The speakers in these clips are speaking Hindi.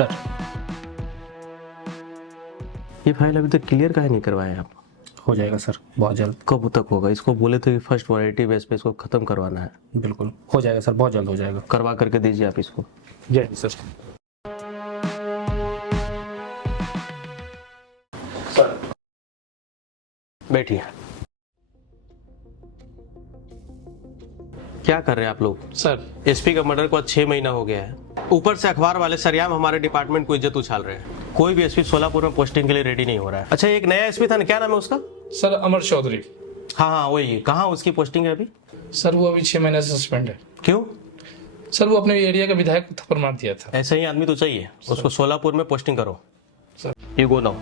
सर। ये फाइल अभी तक क्लियर काहे नहीं करवाए आप? हो जाएगा सर, बहुत जल्द। कब तक होगा? इसको बोले थे कि फर्स्ट वैरायटी बेस पे इसको खत्म करवाना है। बिल्कुल हो जाएगा सर, बहुत जल्द हो जाएगा। करवा करके दीजिए आप इसको। जय हिंद सर। सर बैठिए। क्या कर रहे हैं आप लोग? सर एसपी का मर्डर को आज 6 महीना हो गया है, ऊपर से अखबार वाले सरेआम हमारे डिपार्टमेंट को इज्जत उछाल रहे हैं। कोई भी एसपी सोलापुर में पोस्टिंग के लिए रेडी नहीं हो रहा है। अच्छा, एक नया एसपी था ना, क्या नाम है उसका? सर अमर चौधरी। हाँ, वही। कहाँ उसकी पोस्टिंग है अभी? सर वो अभी 6 महीने से सस्पेंड है। क्यों? सर वो अपने एरिया का विधायक को थप्पड़ मार दिया था। ऐसा ही आदमी तो चाहिए, उसको सोलापुर में पोस्टिंग करो। Sir you go now.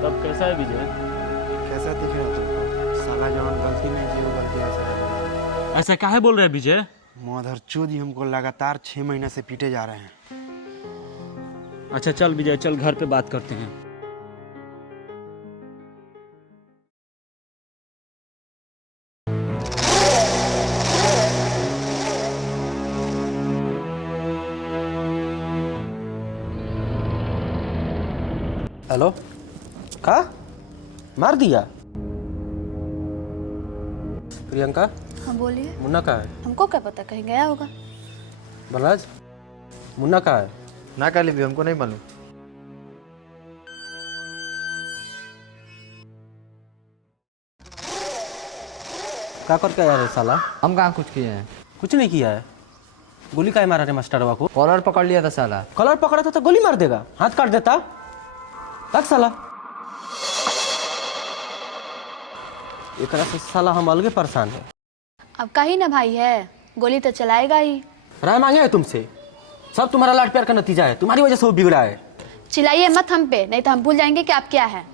तब कैसा है विजय? कैसा दिख रहा है तुमको? साला जवान गलती नहीं की, वो गलती ऐसा है। ऐसा काहे बोल रहे हैं विजय? मदर चोदी हमको लगातार 6 महीने से पीटे जा रहे हैं। अच्छा चल विजय, चल घर पे बात करते हैं। हेलो, कहा मार दिया? प्रियंका, हाँ बोलिए। मुन्ना कहाँ है? हमको क्या पता, कहीं गया होगा। बलराज, मुन्ना कहाँ है? ना कर ली, हमको नहीं मालूम। क्या करके आया रे साला? हम कहाँ कुछ किए हैं? कुछ नहीं किया है। गोली काहे मारा रे मास्टरवा को? कॉलर पकड़ लिया था साला। कलर पकड़ा था तो गोली मार देगा, हाथ काट देता। रख साला। एकरा से साला हम अलगे परेशान है। अब कहीं ना भाई है, गोली तो चलाएगा ही। राय मांगे है तुमसे, सब तुम्हारा लाड प्यार का नतीजा है। तुम्हारी वजह से वो बिगड़ा है। चिल्लाइए मत हम पे, नहीं तो हम भूल जाएंगे कि आप क्या है।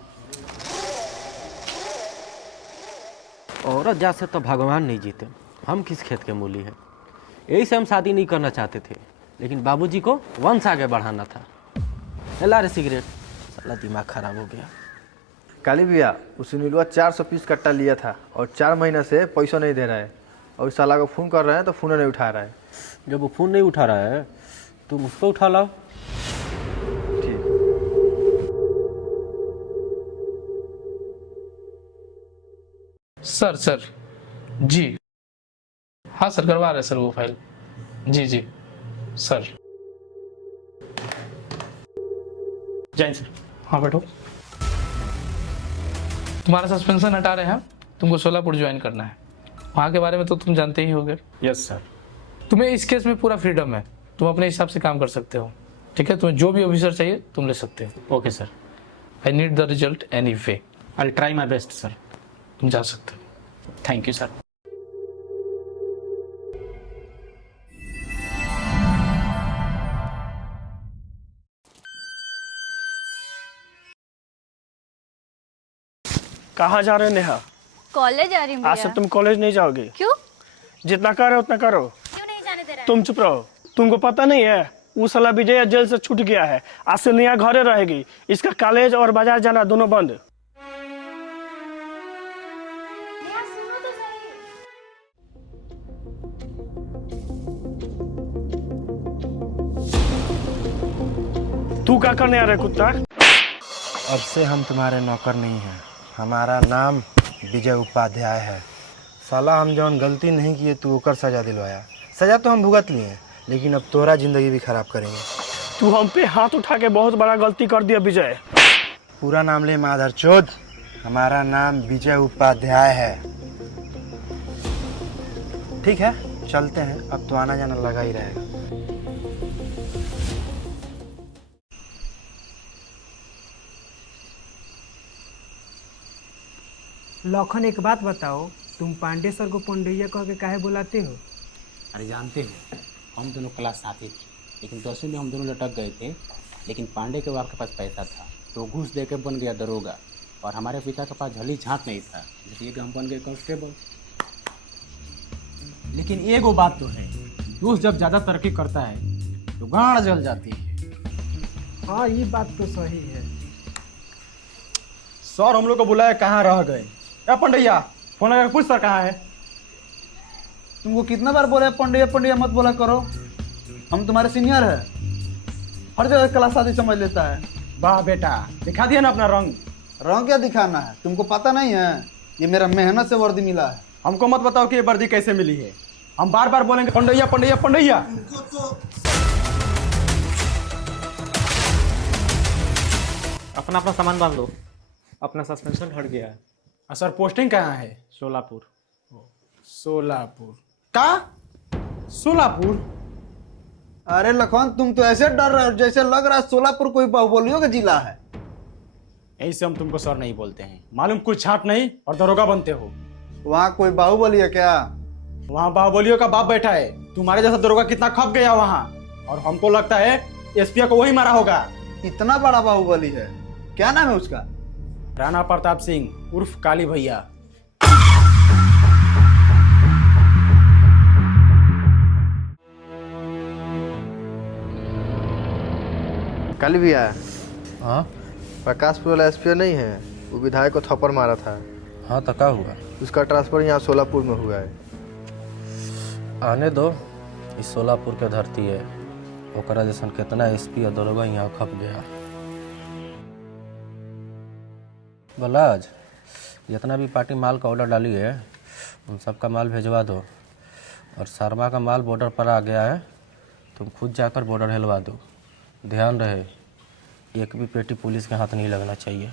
औरत जात से तो भगवान नहीं जीते। हम किस खेत के मूली है? यही से हम शादी नहीं करना चाहते थे, लेकिन बाबूजी को वंश आगे बढ़ाना था। ला रे सिगरेट, साला दिमाग खराब हो गया। काली भैया, उस सुनीलवा 400 पीस कट्टा लिया था और 4 महीने से पैसा नहीं दे रहा है, और इस साला को फ़ोन कर रहे हैं तो फ़ोन नहीं उठा रहा है। जब वो फ़ोन नहीं उठा रहा है तुम उसको उठा लाओ। ठीक। सर जी, हाँ सर करवा रहे सर वो फाइल। जी जी सर। जय सर। हाँ बैठो। तुम्हारा सस्पेंशन हटा रहे हैं, तुमको सोलापुर ज्वाइन करना है। वहाँ के बारे में तो तुम जानते ही होगे। Yes sir. तुम्हें इस केस में पूरा फ्रीडम है, तुम अपने हिसाब से काम कर सकते हो। ठीक है, तुम्हें जो भी ऑफिसर चाहिए तुम ले सकते हो। Okay sir, I need the result any way. I try my best sir. तुम जा सकते हो। Thank you sir. कहाँ जा रहे हो नेहा? कॉलेज जा रही हूँ आज से तुम कॉलेज नहीं जाओगे। क्यों? जितना करो उतना करो। क्यों नहीं जाने दे रहा? तुम चुप रहो। तुमको पता नहीं है वो साला विजय जेल से छूट गया है। आज से नेहा घरे रहेगी। इसका कॉलेज और बाजार जाना दोनों बंद। तू क्या करने आ रहा है कुत्ता? अब से हम तुम्हारे नौकर नहीं हैं। हमारा नाम विजय उपाध्याय है। साला हम जौन गलती नहीं किए तू ओकर सजा दिलवाया। सजा तो हम भुगत लिए, लेकिन अब तोरा जिंदगी भी खराब करेंगे। तू हम पे हाथ उठा के बहुत बड़ा गलती कर दिया विजय। पूरा नाम ले माधर चोद। हमारा नाम विजय उपाध्याय है। ठीक है, चलते हैं। अब तो आना जाना लगा ही रहेगा। लखन, एक बात बताओ, तुम पांडे सर को पंडैया कह के काहे बुलाते हो? अरे जानते हो, हम दोनों क्लास साथी थे, लेकिन 10वीं में हम दोनों लटक गए थे। लेकिन पांडे के बाप के पास पैसा था तो घूस दे के बन गया दरोगा, और हमारे पिता के पास झली झांक नहीं था, इसलिए हम बन गए कांस्टेबल। लेकिन एगो बात तो है, दोस्त जब ज़्यादा तरक्की करता है तो गाड़ जल जाती है। हाँ ये बात तो सही है। सर हम लोग को बुलाया, कहाँ रह गए? क्या पंडैया, फोन लगा के पूछ सर कहाँ है। तुमको कितना बार बोला है पंडिया पंडिया मत बोला करो, हम तुम्हारे सीनियर है, हर जगह क्लास आदि समझ लेता है। वाह बेटा, दिखा दिया ना अपना रंग। रंग क्या दिखाना है, तुमको पता नहीं है, ये मेरा मेहनत से वर्दी मिला है। हमको मत बताओ कि ये वर्दी कैसे मिली है, हम बार बार बोलेंगे पंडैया पंडैया पंडैया। अपना अपना सामान बांध लो, अपना सस्पेंशन हट गया है। सर पोस्टिंग कहाँ है? सोलापुर। सोलापुर का? सोलापुर? अरे लखन, तुम तो ऐसे डर रहे हो जैसे लग रहा है सोलापुर कोई बाहुबलियों का जिला है। ऐसे हम तुमको सर नहीं बोलते हैं, मालूम कुछ छाट नहीं और दरोगा बनते हो। वहाँ कोई बाहुबली है क्या? वहाँ बाहुबलियों का बाप बैठा है, तुम्हारे जैसा दरोगा कितना खप गया वहाँ, और हमको लगता है एसपी को वही मारा होगा। इतना बड़ा बाहुबली है, क्या नाम है उसका? राणा प्रताप सिंह उर्फ काली भैया। कल भी आया। हाँ प्रकाशपुर वाला एसपी नहीं है, वो विधायक को थप्पड़ मारा था। हाँ तो क्या हुआ? उसका ट्रांसफर यहाँ सोलापुर में हुआ है। आने दो, इस सोलापुर के धरती है, ओकरा जैसन कितना एसपी और दरोगा यहाँ खप गया। बलाज, जितना भी पार्टी माल का ऑर्डर डाली है उन सब का माल भेजवा दो, और शर्मा का माल बॉर्डर पर आ गया है, तुम खुद जाकर बॉर्डर हिलवा दो। ध्यान रहे, एक भी पेटी पुलिस के हाथ नहीं लगना चाहिए।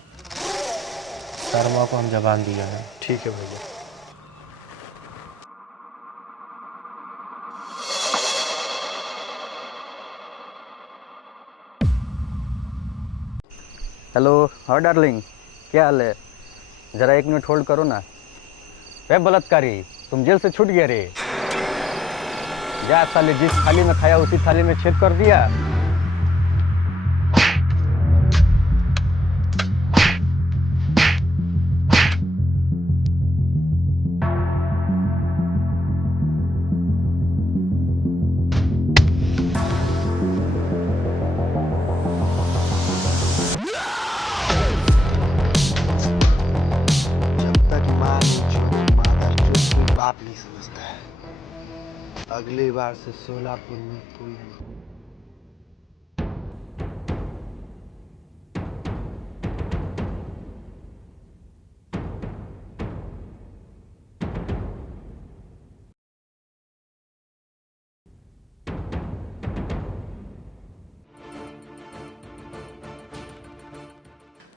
शर्मा को हम जबान दिया है। ठीक है भैया। हेलो। हाँ डार्लिंग, क्या हाल है? ज़रा 1 मिनट होल्ड करो ना। वे बलात्कारी, तुम जेल से छूट गया रे। जा साले, जिस थाली में खाया उसी थाली में छेद कर दिया। बाप नहीं समझता है, अगली बार से सोलापुर में कोई नहीं।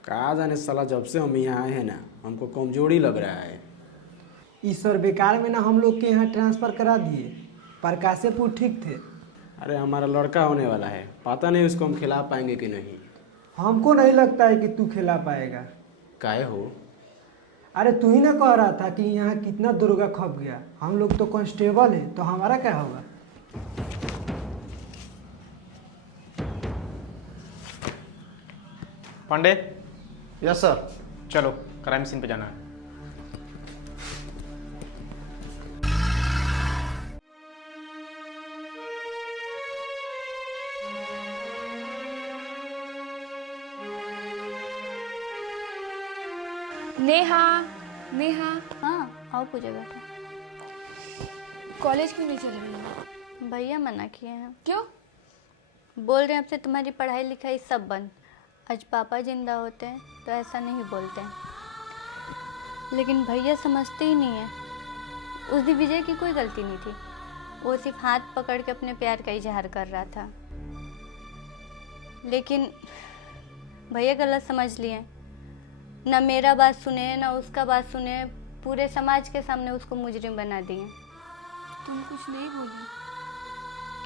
कहा जाने साला, जब से हम यहाँ आए हैं ना, हमको कमजोरी लग रहा है। इस सर बेकार में ना हम लोग के यहाँ ट्रांसफ़र करा दिए, प्रकाशपुर ठीक थे। अरे हमारा लड़का होने वाला है, पता नहीं उसको हम खिला पाएंगे कि नहीं। हमको नहीं लगता है कि तू खिला पाएगा। काहे हो? अरे तू ही ना कह रहा था कि यहाँ कितना दरोगा खप गया, हम लोग तो कांस्टेबल है, तो हमारा क्या होगा? Pandey, yes sir. चलो क्राइम सीन पे जाना है। नेहा, नेहा। हाँ आओ पूजा बेटा। कॉलेज क्यों नहीं चल रही है? भैया मना किए हैं। क्यों? बोल रहे हैं अब से तुम्हारी पढ़ाई लिखाई सब बंद। आज पापा जिंदा होते हैं तो ऐसा नहीं बोलते हैं, लेकिन भैया समझते ही नहीं है। उस दिन विजय की कोई गलती नहीं थी, वो सिर्फ हाथ पकड़ के अपने प्यार का इजहार कर रहा था, लेकिन भैया गलत समझ लिए। न मेरा बात सुने न उसका बात सुने, पूरे समाज के सामने उसको मुजरिम बना दिए। तुम कुछ नहीं बोली?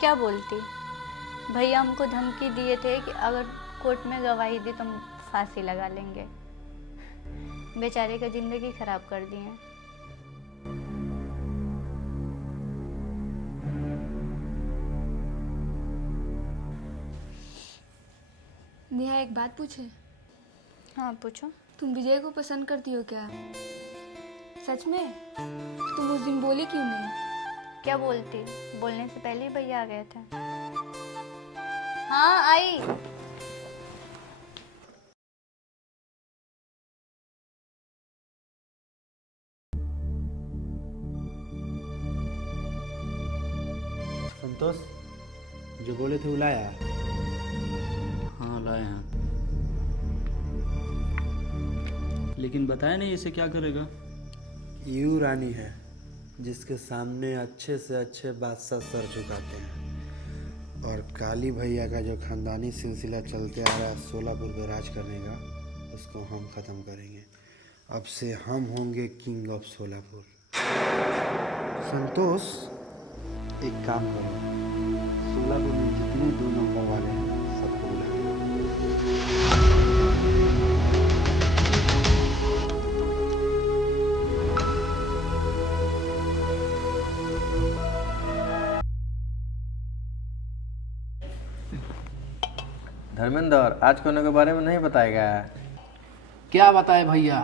क्या बोलती? भैया हमको धमकी दिए थे कि अगर कोर्ट में गवाही दी तो हम फांसी लगा लेंगे। बेचारे का जिंदगी खराब कर दिए। नेहा एक बात पूछे? हाँ पूछो। तुम विजय को पसंद करती हो क्या? सच में? तुम उस दिन बोली क्यों नहीं? क्या बोलती, बोलने से पहले ही भैया आ गए थे। हाँ आई। संतोष, जो बोले थे वो लाया? हाँ लाए हैं, लेकिन बताया नहीं इसे क्या करेगा। यू रानी है जिसके सामने अच्छे से अच्छे बादशाह सर झुकाते हैं, और काली भैया का जो खानदानी सिलसिला चलते आ रहा है सोलापुर पे राज करने का, उसको हम ख़त्म करेंगे। अब से हम होंगे किंग ऑफ सोलापुर। संतोष, एक काम करो, सोलापुर में जितने 2 नंबर वाले हैं सबको बुलाइए। धर्मेंद्र, आज कोने के बारे में नहीं बताएगा? क्या बताए भैया,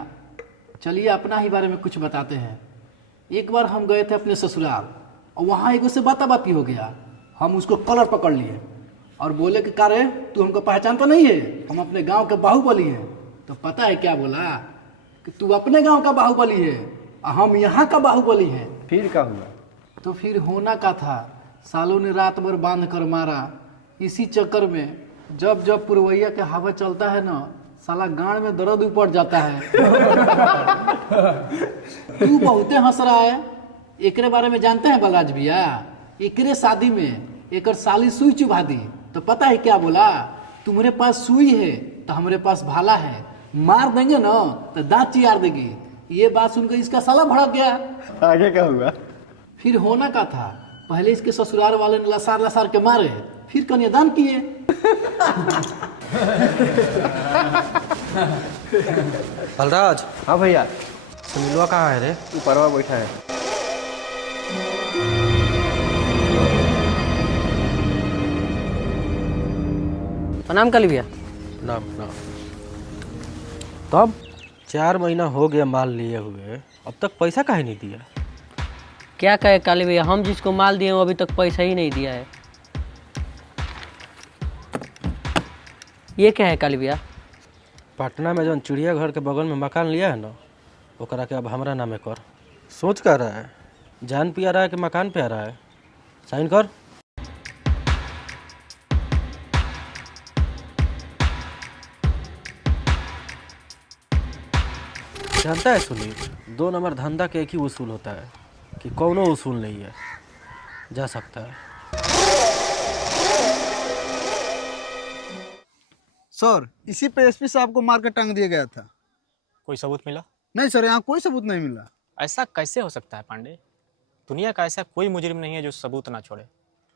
चलिए अपना ही बारे में कुछ बताते हैं। एक बार हम गए थे अपने ससुराल और वहाँ एक उससे बाताबाती हो गया। हम उसको कलर पकड़ लिए और बोले कि का रे तू हमको पहचानता नहीं है, हम अपने गांव के बाहुबली हैं। तो पता है क्या बोला कि तू अपने गांव का बाहुबली है और हम यहाँ का बाहुबली हैं। फिर क्या हुआ? तो फिर होना का था, सालों ने रात भर बांध कर मारा। इसी चक्कर में जब जब पुरवैया के हवा चलता है ना, साला गांड में दर्द ऊपर जाता है। तू बहुते हंस रहा है। एकरे बारे में जानते हैं बलराज भैया? एकरे शादी में एकर साली सुई चुभा दी। तो पता है क्या बोला, तुम्हारे पास सुई है तो हमारे पास भाला है, मार देंगे ना तो दांत चियार देगी। ये बात सुनकर इसका साला भड़क गया। आगे क्या हुआ? फिर होना का था, पहले इसके ससुराल वाले ने लसार लसार के मारे, फिर कन्यादान किए। बलराज। हाँ भैया। सुनीलवा कहाँ है रे? ऊपरवा बैठा है। प्रणाम काली भैया। प्रणाम प्रणाम। तब 4 महीना हो गया माल लिए हुए, अब तक पैसा काहे नहीं दिया? क्या कहे काली भैया, हम जिसको माल दिए वो अभी तक पैसा ही नहीं दिया है। ये क्या है काली भैया? पटना में जो चिड़ियाघर के बगल में मकान लिया है ना, ओकरा के अब हमरा नामे कर। सोच कर रहा है, जान पिया रहा है कि मकान पे आ रहा है? साइन कर। जानता है सुनील, 2 नंबर धंधा के एक ही उसूल होता है कि कौनो उसूल नहीं है, जा सकता है। सर, इसी पे एसपी साहब को मार के टांग दिया गया था। कोई सबूत मिला? नहीं सर, यहाँ कोई सबूत नहीं मिला। ऐसा कैसे हो सकता है पांडे? दुनिया का ऐसा कोई मुजरिम नहीं है जो सबूत ना छोड़े।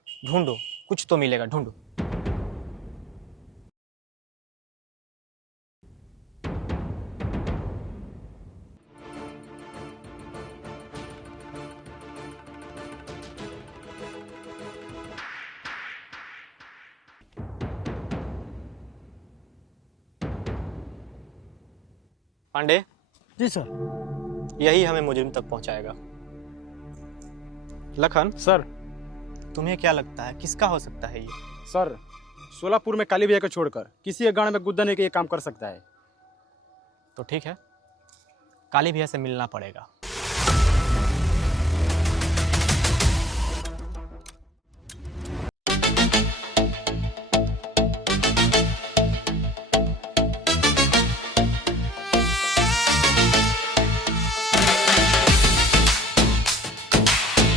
ढूंढो, कुछ तो मिलेगा, ढूंढो। पांडे जी सर। यही हमें मुजरिम तक पहुंचाएगा। लखन सर। तुम्हें क्या लगता है किसका हो सकता है ये? सर, सोलापुर में काली भैया को छोड़कर किसी एक गांव में गुद्दा नहीं के ये काम कर सकता है। तो ठीक है, काली भैया से मिलना पड़ेगा।